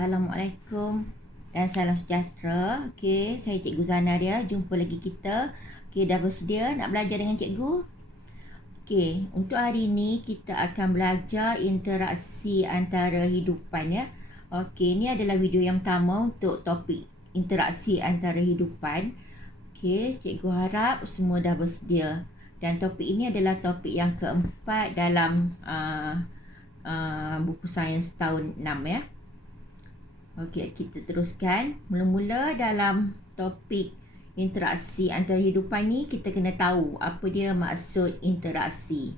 Assalamualaikum dan salam sejahtera. Okey, saya Cikgu Zanaria. Jumpa lagi kita. Okey, dah bersedia nak belajar dengan cikgu? Okey, untuk hari ini kita akan belajar interaksi antara hidupan ya. Okey, ini adalah video yang pertama untuk topik interaksi antara hidupan. Okey, cikgu harap semua dah bersedia. Dan topik ini adalah topik yang keempat dalam buku sains tahun 6 ya. Okey, kita teruskan. Mula-mula dalam topik interaksi antara hidupan ni, kita kena tahu apa dia maksud interaksi.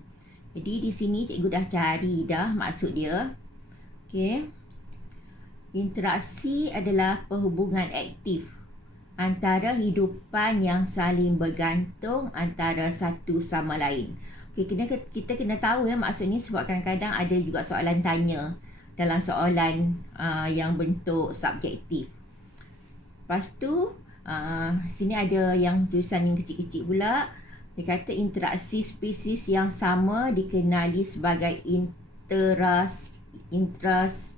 Jadi di sini cikgu dah cari dah maksud dia. Okey. Interaksi adalah perhubungan aktif antara hidupan yang saling bergantung antara satu sama lain. Okey, kita kena tahu ya maksud ni, sebab kadang-kadang ada juga soalan tanya dalam soalan yang bentuk subjektif. Lepas tu sini ada yang tulisan yang kecil-kecil pula. Dia kata interaksi spesies yang sama dikenali sebagai interaksi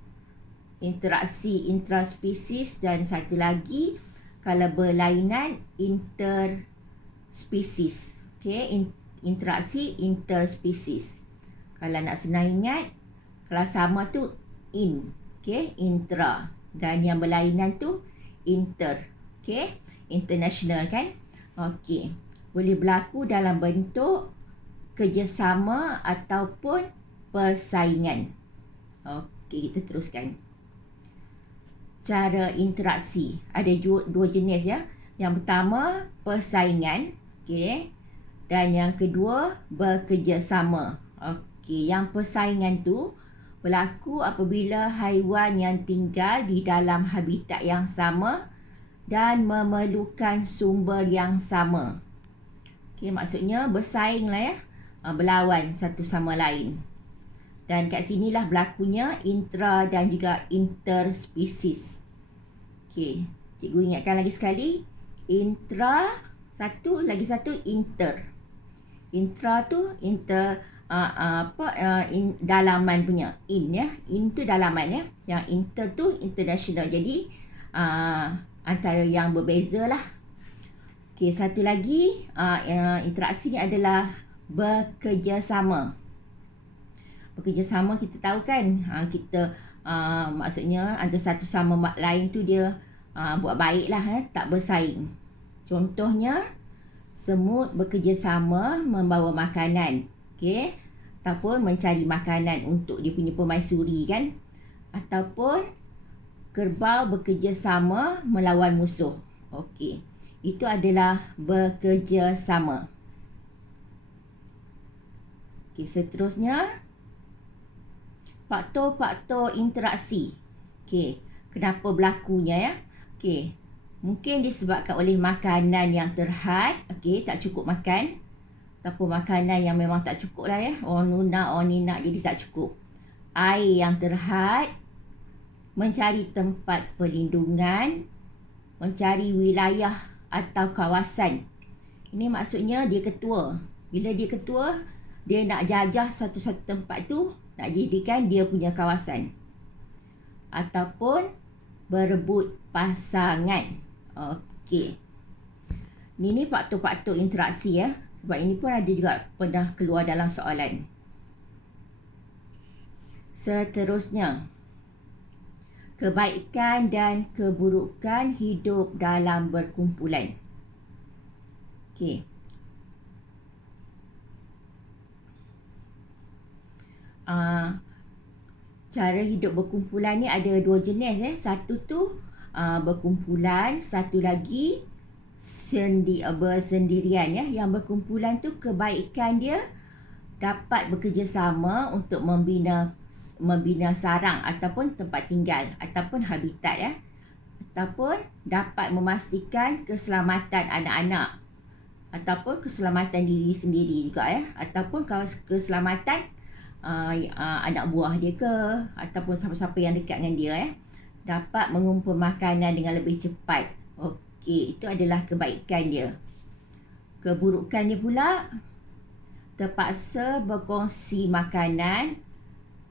intraspesies, dan satu lagi kalau berlainan interspesies. Okey, interaksi interspesies. Kalau nak senang ingat, kalau sama tu intra, dan yang berlainan tu inter. Okey, international kan? Okey, boleh berlaku dalam bentuk kerjasama ataupun persaingan. Okey, kita teruskan. Cara interaksi ada dua jenis ya. Yang pertama persaingan, okey, dan yang kedua bekerjasama. Okey, yang persaingan tu berlaku apabila haiwan yang tinggal di dalam habitat yang sama dan memerlukan sumber yang sama. Okey, maksudnya bersaing lah ya, berlawan satu sama lain. Dan kat sinilah berlakunya intra dan juga interspesies. Okey, cikgu ingatkan lagi sekali. Intra satu, lagi satu inter. Intra tu dalaman punya, ya, tu dalaman ya, yang inter tu international. Jadi antara yang berbeza lah. Okey, satu lagi interaksi ni adalah bekerjasama. Bekerjasama kita tahu kan, kita maksudnya antara satu sama lain tu dia buat baik lah, tak bersaing. Contohnya semut bekerjasama membawa makanan. Okey, ataupun mencari makanan untuk dia punya permaisuri kan, ataupun kerbau bekerjasama melawan musuh. Okey, itu adalah bekerjasama. Okey, seterusnya faktor-faktor interaksi. Okey, kenapa berlakunya ya? Okey, mungkin disebabkan oleh makanan yang terhad, okey, tak cukup makan, ataupun makanan yang memang tak cukup lah ya, orang lunak, orang ninak, jadi tak cukup. Air yang terhad, mencari tempat perlindungan, mencari wilayah atau kawasan. Ini maksudnya dia ketua. Bila dia ketua, dia nak jajah satu-satu tempat tu, nak jadikan dia punya kawasan. Ataupun berebut pasangan. Okey, ini faktor-faktor interaksi ya. Sebab ini pun ada juga pernah keluar dalam soalan. Seterusnya, kebaikan dan keburukan hidup dalam berkumpulan. Okey. Cara hidup berkumpulan ni ada dua jenis ya. Satu tu berkumpulan, satu lagi bersendirian ya. Yang berkumpulan tu kebaikan dia dapat bekerjasama untuk membina sarang ataupun tempat tinggal ataupun habitat ya, ataupun dapat memastikan keselamatan anak-anak ataupun keselamatan diri sendiri juga ya, ataupun keselamatan anak buah dia ke, ataupun siapa-siapa yang dekat dengan dia ya, dapat mengumpul makanan dengan lebih cepat. Okey, itu adalah kebaikan dia. Keburukan dia pula terpaksa berkongsi makanan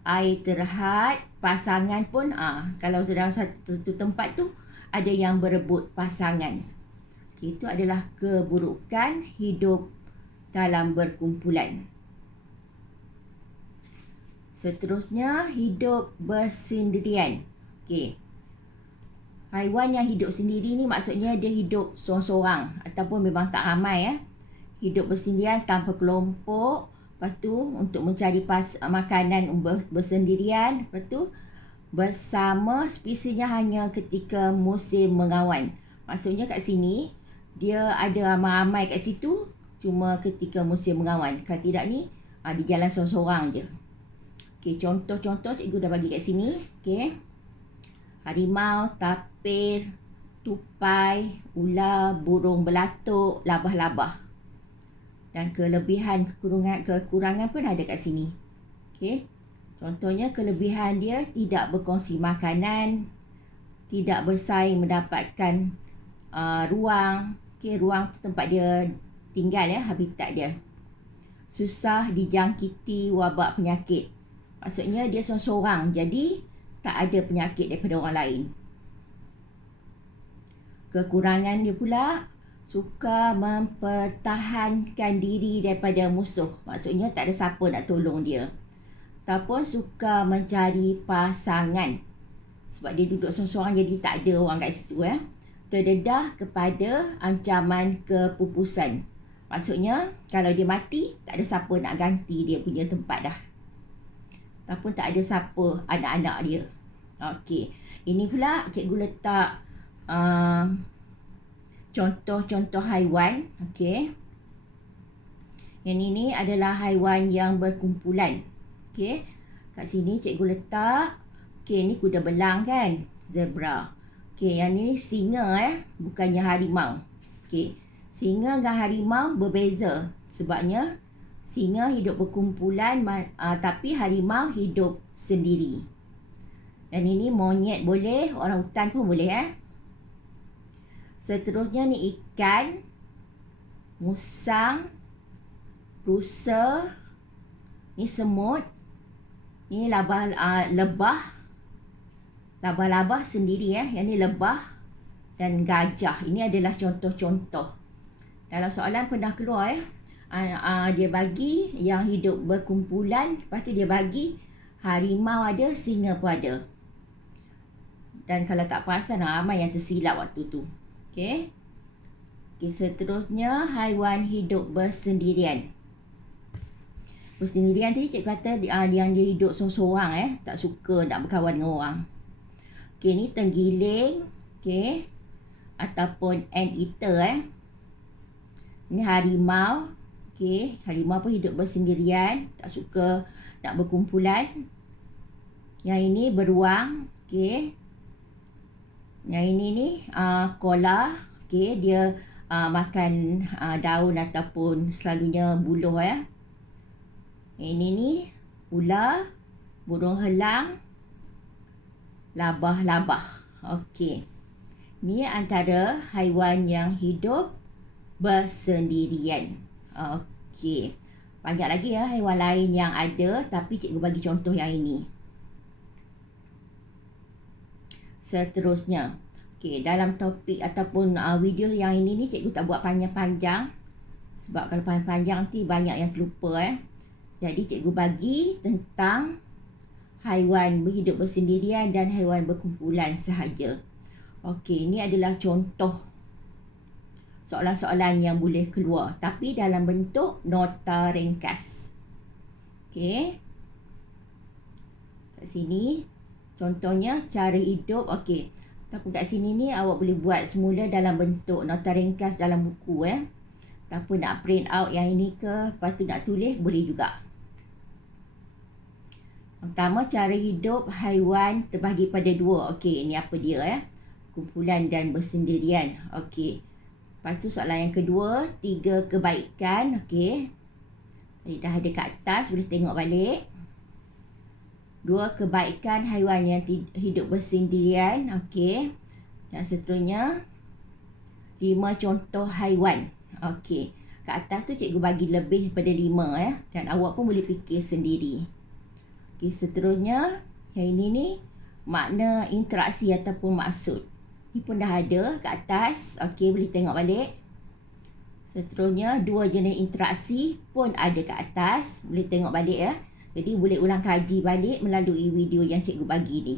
air terhad, pasangan pun kalau dalam satu tempat tu ada yang berebut pasangan. Okay, itu adalah keburukan hidup dalam berkumpulan. Seterusnya, hidup bersendirian. Okay. Haiwan yang hidup sendiri ni maksudnya dia hidup seorang-seorang ataupun memang tak ramai Hidup bersendirian tanpa kelompok. Lepas tu untuk mencari makanan bersendirian. Lepas tu bersama spesiesnya hanya ketika musim mengawan. Maksudnya kat sini dia ada ramai-ramai kat situ cuma ketika musim mengawan. Kalau tidak ni dia jalan seorang-seorang je. Okey, contoh-contoh cikgu dah bagi kat sini. Okey. Harimau, tapir, tupai, ular, burung belatuk, labah-labah. Dan kelebihan kekurangan pun ada kat sini. Okey. Contohnya kelebihan dia tidak berkongsi makanan, tidak bersaing mendapatkan ruang. Okey, ruang tempat dia tinggal habitat dia. Susah dijangkiti wabak penyakit. Maksudnya dia seorang-seorang, jadi tak ada penyakit daripada orang lain. Kekurangan dia pula suka mempertahankan diri daripada musuh. Maksudnya tak ada siapa nak tolong dia. Ataupun suka mencari pasangan. Sebab dia duduk seorang-seorang jadi tak ada orang kat situ. Terdedah kepada ancaman kepupusan. Maksudnya kalau dia mati, tak ada siapa nak ganti dia punya tempat dah. Ataupun tak ada siapa anak-anak dia. Okey. Ini pula cikgu letak contoh-contoh haiwan. Okey. Yang ini adalah haiwan yang berkumpulan. Okey. Kat sini cikgu letak. Okey, ni kuda belang kan? Zebra. Okey, yang ni singa bukannya harimau. Okey. Singa dan harimau berbeza. Sebabnya singa hidup berkumpulan tapi harimau hidup sendiri. Dan ini monyet boleh, orang hutan pun boleh Seterusnya ni ikan, musang, rusa, ni semut, ni lebah. Labah-labah sendiri yang ni lebah dan gajah. Ini adalah contoh-contoh. Dalam soalan pernah keluar dia bagi yang hidup berkumpulan, lepas tu dia bagi harimau ada, singa pun ada. Dan kalau tak perasan ramai yang tersilap waktu tu. Okey. Okey, seterusnya haiwan hidup bersendirian. Bersendirian tadi cikgu kata yang dia hidup seorang-seorang tak suka nak berkawan dengan orang. Okey, ni tenggiling, okey, ataupun anteater Ni harimau. Okey, harimau pun hidup bersendirian, tak suka nak berkumpulan. Yang ini beruang, okey. Yang ini ni koala, okey, dia makan daun ataupun selalunya buluh Ini ni ular, burung helang, labah-labah. Okey. Ni antara haiwan yang hidup bersendirian. Okey. Banyak lagi haiwan lain yang ada, tapi cikgu bagi contoh yang ini. Seterusnya. Okey, dalam topik ataupun video yang ini ni cikgu tak buat panjang-panjang. Sebab kalau panjang-panjang nanti banyak yang terlupa Jadi cikgu bagi tentang haiwan berhidup bersendirian dan haiwan berkumpulan sahaja. Okey, ini adalah contoh soalan-soalan yang boleh keluar tapi dalam bentuk nota ringkas. Okey. Kat sini contohnya cara hidup. Okey. Tapi kat sini ni awak boleh buat semula dalam bentuk nota ringkas dalam buku Ataupun nak print out yang ini ke, lepas tu nak tulis boleh juga. Pertama, cara hidup haiwan terbahagi pada dua. Okey, ini apa dia kumpulan dan bersendirian. Okey. Lepas tu soalan yang kedua, 3 kebaikan. Okey. Tadi dah ada kat atas, boleh tengok balik. 2 kebaikan haiwan yang hidup bersendirian. Okey. Dan seterusnya 5 contoh haiwan. Okey. Kat atas tu cikgu bagi lebih daripada 5 dan awak pun boleh fikir sendiri. Okey, seterusnya yang ini ni makna interaksi ataupun maksud. Ni pun dah ada kat atas. Okey, boleh tengok balik. Seterusnya, dua jenis interaksi pun ada kat atas. Boleh tengok balik ya. Jadi, boleh ulang kaji balik melalui video yang cikgu bagi ni.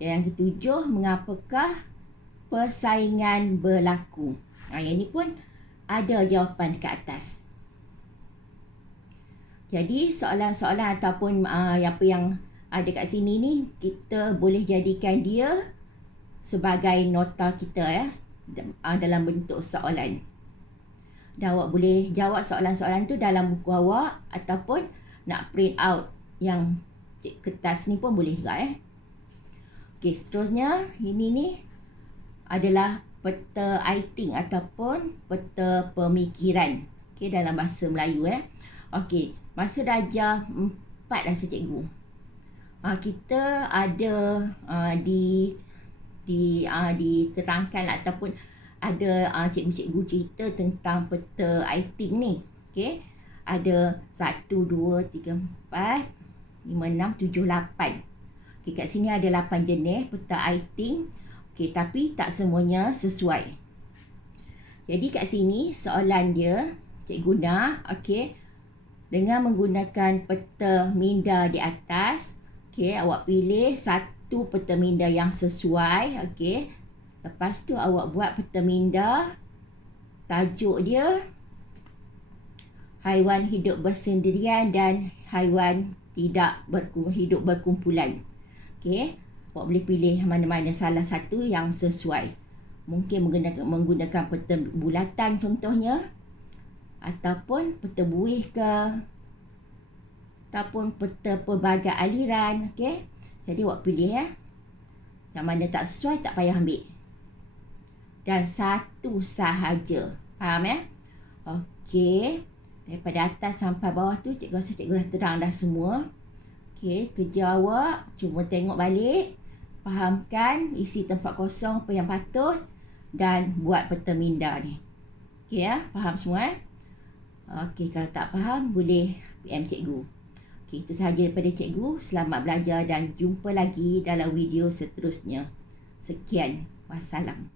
Dan yang ketujuh, mengapakah persaingan berlaku? Yang ni pun ada jawapan kat atas. Jadi, soalan-soalan ataupun apa yang ada kat sini ni, kita boleh jadikan dia sebagai nota kita ya, dalam bentuk soalan. Dan awak boleh jawab soalan-soalan tu dalam buku awak ataupun nak print out yang kertas ni pun boleh juga ya. Okey, seterusnya ini ni adalah peta I-Think ataupun peta pemikiran. Okey, dalam bahasa Melayu ya. Okey, masa darjah 4 dah cikgu. Kita ada diterangkan ataupun ada cikgu-cikgu cerita tentang peta I-Think ni. Okey. Ada 1, 2, 3, 4, 5, 6, 7, 8. Okey, kat sini ada 8 jenis peta I-Think. Okey, tapi tak semuanya sesuai. Jadi kat sini soalan dia cikgu guna, okey, dengan menggunakan peta minda di atas. Okey, awak pilih satu peta minda yang sesuai. Okey. Lepas tu awak buat peta minda. Tajuk dia haiwan hidup bersendirian dan haiwan tidak hidup berkumpulan. Okey. Awak boleh pilih mana-mana salah satu yang sesuai. Mungkin menggunakan peta bulatan contohnya. Ataupun peta buih ke. Ataupun peta pelbagai aliran. Okey. Jadi awak pilih ya. Yang mana tak sesuai tak payah ambil. Dan satu sahaja. Faham ya? Okey. Daripada atas sampai bawah tu cikgu rasa cikgu dah terang dah semua. Okey, kerja awak cuma tengok balik, fahamkan isi tempat kosong apa yang patut dan buat peta minda ni. Okey ya, faham semua Okey, kalau tak faham boleh PM cikgu. Okey, itu sahaja daripada cikgu. Selamat belajar dan jumpa lagi dalam video seterusnya. Sekian. Wassalam.